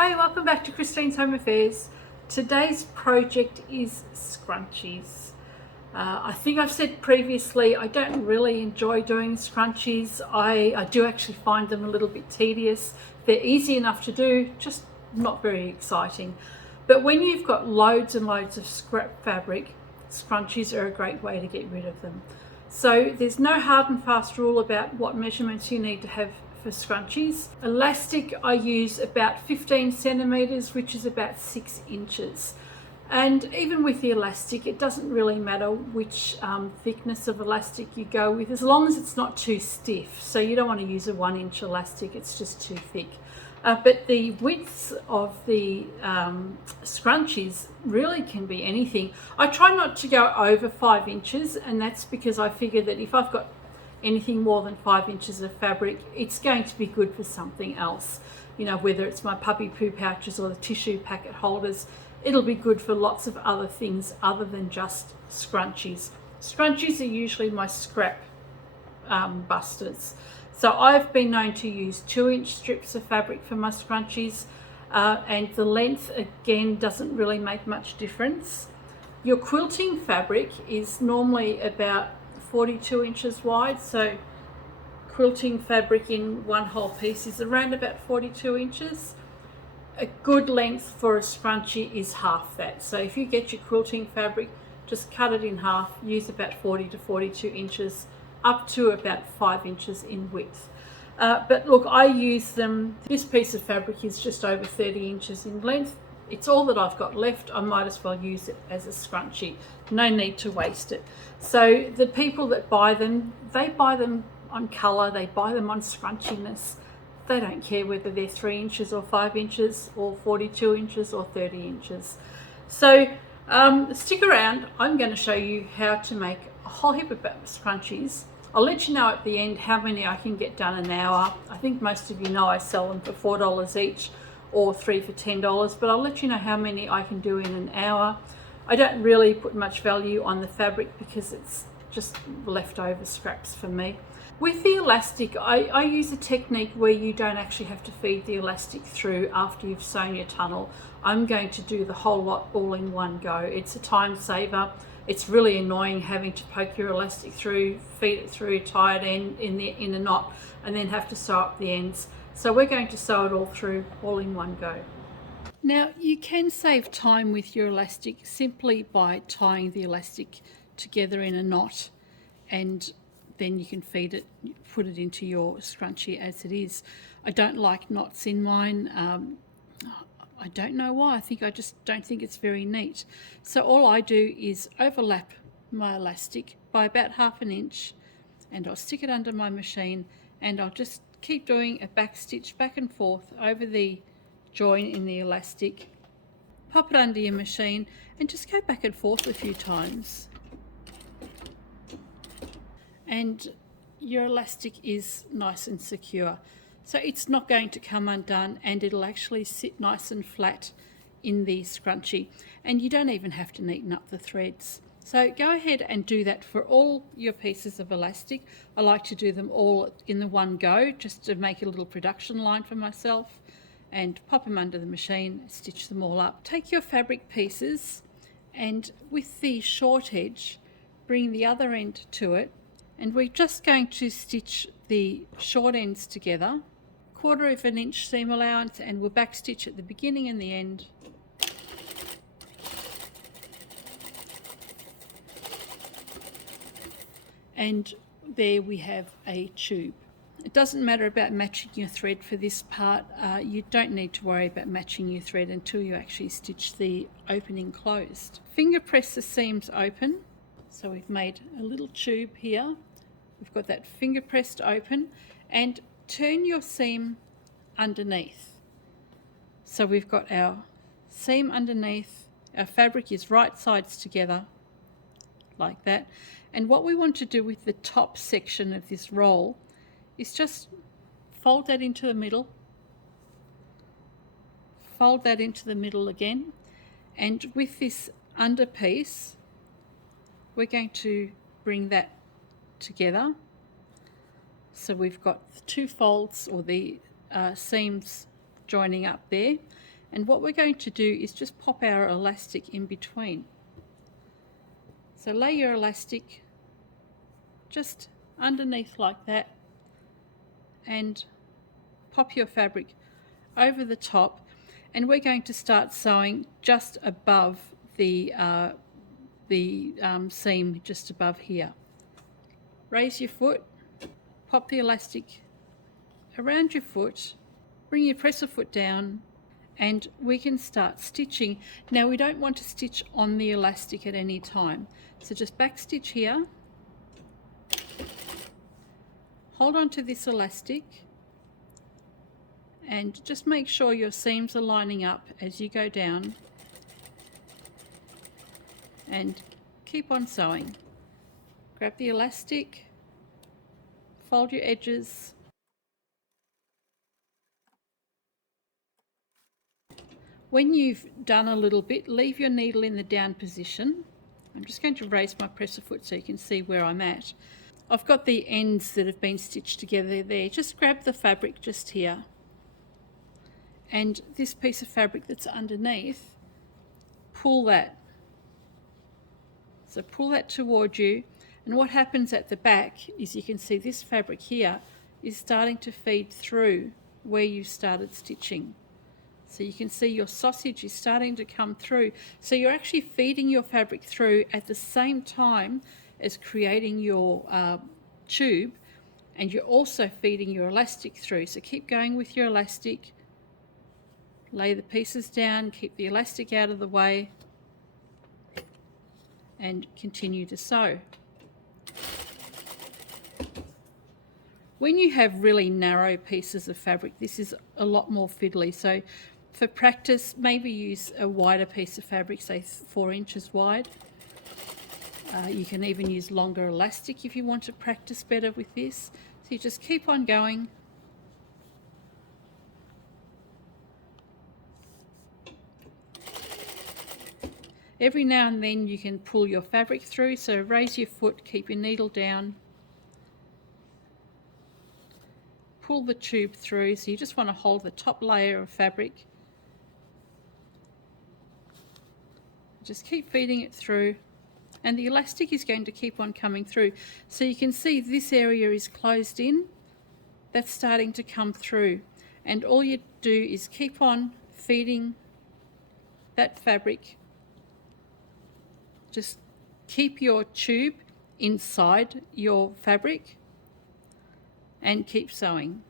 Hi, welcome back to Christine's Home Affairs. Today's project is scrunchies. I think I've said previously I don't really enjoy doing scrunchies. I do actually find them a little bit tedious. They're easy enough to do, just not very exciting. But when you've got loads and loads of scrap fabric, scrunchies are a great way to get rid of them. So there's no hard and fast rule about what measurements you need to have for scrunchies. Elastic I use about 15 centimeters, which is about 6 inches. And even with the elastic, it doesn't really matter which thickness of elastic you go with, as long as it's not too stiff. So you don't want to use a 1-inch elastic, it's just too thick. But the widths of the scrunchies really can be anything. I try not to go over 5 inches, and that's because I figure that if I've got anything more than 5 inches of fabric, it's going to be good for something else. You know, whether it's my puppy poo pouches or the tissue packet holders, it'll be good for lots of other things other than just scrunchies. Scrunchies are usually my scrap busters. So I've been known to use 2-inch strips of fabric for my scrunchies, and the length again doesn't really make much difference. Your quilting fabric is normally about 42 inches wide, so quilting fabric in one whole piece is around about 42 inches. A good length for a scrunchie is half that. So if you get your quilting fabric, just cut it in half, use about 40 to 42 inches, up to about 5 inches in width. But look, I use them, this piece of fabric is just over 30 inches in length. It's all that I've got left. I might as well use it as a scrunchie. No need to waste it. So the people that buy them, they buy them on colour, they buy them on scrunchiness. They don't care whether they're 3 inches or 5 inches or 42 inches or 30 inches. So stick around. I'm going to show you how to make a whole heap of scrunchies. I'll let you know at the end how many I can get done an hour. I think most of you know I sell them for $4 each, or 3 for $10, but I'll let you know how many I can do in an hour. I don't really put much value on the fabric because it's just leftover scraps for me. With the elastic, I use a technique where you don't actually have to feed the elastic through after you've sewn your tunnel. I'm going to do the whole lot all in one go. It's a time saver. It's really annoying having to poke your elastic through, feed it through, tie it in a knot, and then have to sew up the ends. So we're going to sew it all through, all in one go. Now you can save time with your elastic simply by tying the elastic together in a knot, and then you can feed it, put it into your scrunchie as it is. I don't like knots in mine. I don't know why. I just don't think it's very neat. So all I do is overlap my elastic by about 1/2 inch, and I'll stick it under my machine, and I'll just keep doing a back stitch back and forth over the join in the elastic. Pop it under your machine and just go back and forth a few times. And your elastic is nice and secure. So it's not going to come undone, and it'll actually sit nice and flat in the scrunchie. And you don't even have to neaten up the threads. So go ahead and do that for all your pieces of elastic. I like to do them all in the one go, just to make a little production line for myself, and pop them under the machine, stitch them all up. Take your fabric pieces, and with the short edge, bring the other end to it, and we're just going to stitch the short ends together, 1/4 inch seam allowance, and we'll back stitch at the beginning and the end. And there we have a tube. It doesn't matter about matching your thread for this part. You don't need to worry about matching your thread until you actually stitch the opening closed. Finger press the seams open. So we've made a little tube here. We've got that finger pressed open, and turn your seam underneath. So we've got our seam underneath. Our fabric is right sides together like that. And what we want to do with the top section of this roll is just fold that into the middle, fold that into the middle again, and with this under piece we're going to bring that together. So we've got the two folds, or the seams joining up there, And what we're going to do is just pop our elastic in between. So lay your elastic just underneath like that and pop your fabric over the top, and we're going to start sewing just above the seam just above here. Raise your foot, pop the elastic around your foot, bring your presser foot down, and we can start stitching. Now we don't want to stitch on the elastic at any time, so just back stitch here, hold on to this elastic, and just make sure your seams are lining up as you go down, and keep on sewing. Grab the elastic, fold your edges, when you've done a little bit, leave your needle in the down position. I'm just going to raise my presser foot so you can see where I'm at. I've got the ends that have been stitched together there. Just grab the fabric just here, and this piece of fabric that's underneath, pull that. So pull that toward you, and what happens at the back is you can see this fabric here is starting to feed through where you started stitching. So you can see your sausage is starting to come through. So you're actually feeding your fabric through at the same time as creating your tube, and you're also feeding your elastic through. So keep going with your elastic, lay the pieces down, keep the elastic out of the way, and continue to sew. When you have really narrow pieces of fabric, this is a lot more fiddly. So for practice, maybe use a wider piece of fabric, say 4 inches wide. You can even use longer elastic if you want to practice better with this. So you just keep on going. Every now and then you can pull your fabric through, so raise your foot, keep your needle down, pull the tube through. So you just want to hold the top layer of fabric, just keep feeding it through, and the elastic is going to keep on coming through. So you can see this area is closed in, that's starting to come through, and all you do is keep on feeding that fabric. Just keep your tube inside your fabric and keep sewing.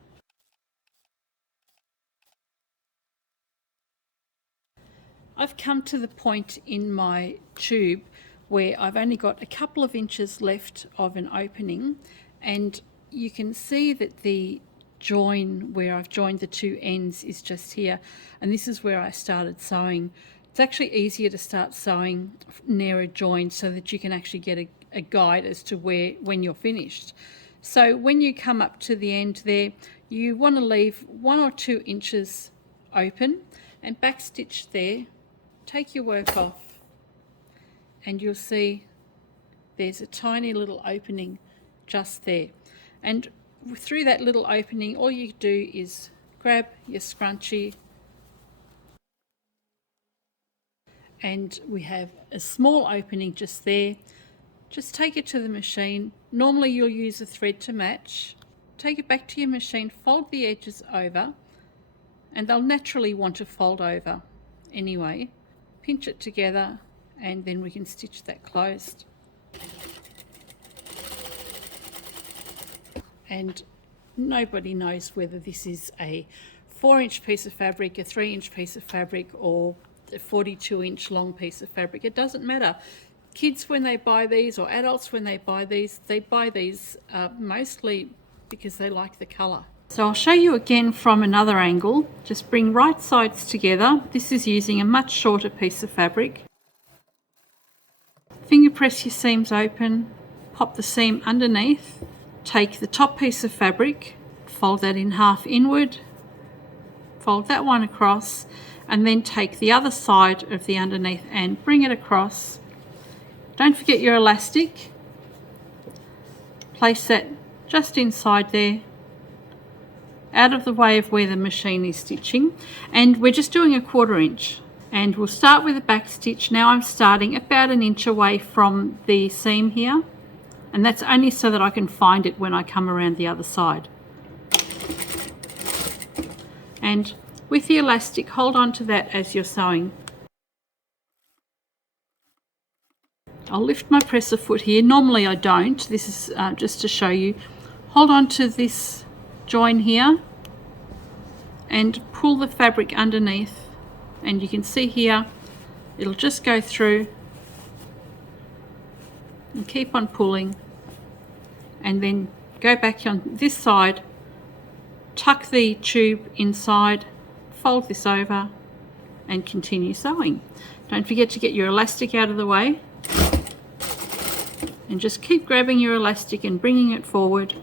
I've come to the point in my tube where I've only got a couple of inches left of an opening, and you can see that the join where I've joined the two ends is just here, and this is where I started sewing. It's actually easier to start sewing near a join so that you can actually get a guide as to when you're finished. So when you come up to the end there, you want to leave 1 or 2 inches open and backstitch there. Take your work off, and you'll see there's a tiny little opening just there. And through that little opening, all you do is grab your scrunchie, and we have a small opening just there. Just take it to the machine. Normally you'll use a thread to match. Take it back to your machine, fold the edges over, and they'll naturally want to fold over anyway. Pinch it together, and then we can stitch that closed. And nobody knows whether this is a 4-inch piece of fabric, a 3-inch piece of fabric, or a 42-inch long piece of fabric. It doesn't matter. Kids, when they buy these, or adults when they buy these mostly because they like the colour. So I'll show you again from another angle. Just bring right sides together. This is using a much shorter piece of fabric. Finger press your seams open, pop the seam underneath, take the top piece of fabric, fold that in half inward, fold that one across, and then take the other side of the underneath and bring it across. Don't forget your elastic. Place that just inside there, out of the way of where the machine is stitching, and we're just doing a 1/4 inch. And we'll start with a back stitch. Now I'm starting about 1 inch away from the seam here, and that's only so that I can find it when I come around the other side. And with the elastic, hold on to that as you're sewing. I'll lift my presser foot here. Normally I don't. This is just to show you. Hold on to this join here and pull the fabric underneath, and you can see here it'll just go through, and keep on pulling, and then go back on this side, tuck the tube inside, fold this over and continue sewing. Don't forget to get your elastic out of the way, and just keep grabbing your elastic and bringing it forward.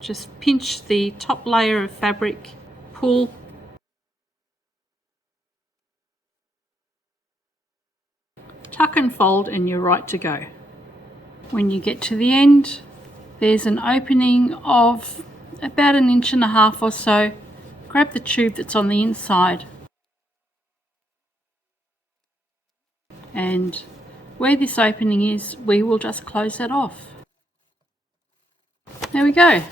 Just pinch the top layer of fabric, pull, tuck and fold, and you're right to go. When you get to the end, there's an opening of about 1.5 inches or so. Grab the tube that's on the inside, and where this opening is, we will just close that off. There we go.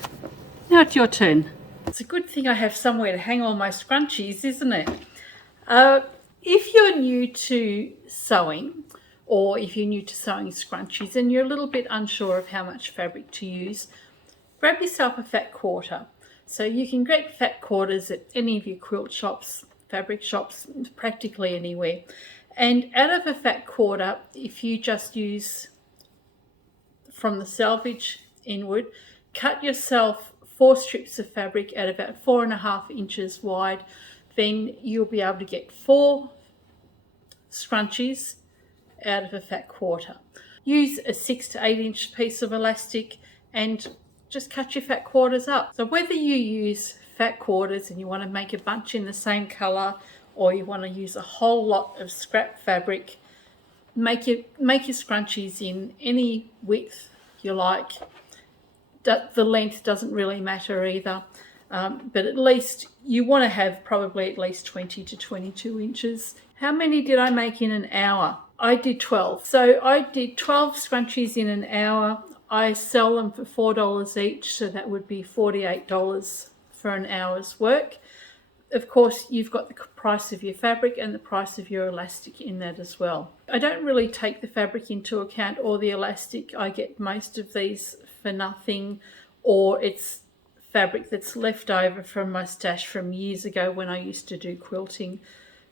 Now it's your turn. It's a good thing I have somewhere to hang all my scrunchies, isn't it? If you're new to sewing, or if you're new to sewing scrunchies and you're a little bit unsure of how much fabric to use, grab yourself a fat quarter. So you can get fat quarters at any of your quilt shops, fabric shops, practically anywhere. And out of a fat quarter, if you just use from the selvage inward, cut yourself 4 strips of fabric at about 4.5 inches wide, then you'll be able to get 4 scrunchies out of a fat quarter. Use a 6 to 8 inch piece of elastic and just cut your fat quarters up. So whether you use fat quarters and you want to make a bunch in the same color, or you want to use a whole lot of scrap fabric, make your scrunchies in any width you like. The length doesn't really matter either, but at least you want to have probably at least 20 to 22 inches. How many did I make in an hour? I did 12. So I did 12 scrunchies in an hour. I sell them for $4 each, so that would be $48 for an hour's work. Of course, you've got the price of your fabric and the price of your elastic in that as well. I don't really take the fabric into account or the elastic. I get most of these for nothing, or it's fabric that's left over from my stash from years ago when I used to do quilting.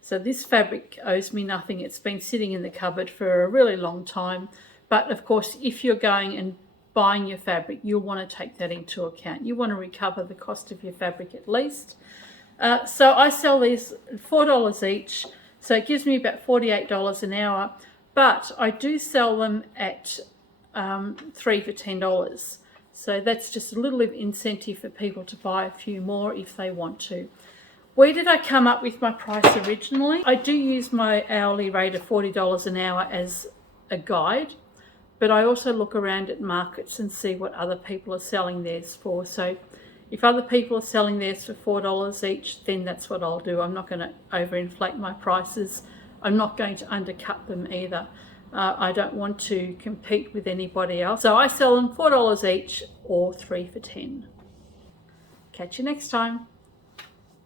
So this fabric owes me nothing. It's been sitting in the cupboard for a really long time. But of course, if you're going and buying your fabric, you'll want to take that into account. You want to recover the cost of your fabric at least. So I sell these $4 each, so it gives me about $48 an hour, but I do sell them at 3 for $10. So that's just a little incentive for people to buy a few more if they want to. Where did I come up with my price originally? I do use my hourly rate of $40 an hour as a guide, but I also look around at markets and see what other people are selling theirs for. So if other people are selling theirs for $4 each, then that's what I'll do. I'm not going to overinflate my prices. I'm not going to undercut them either. I don't want to compete with anybody else. So I sell them $4 each or 3 for $10. Catch you next time.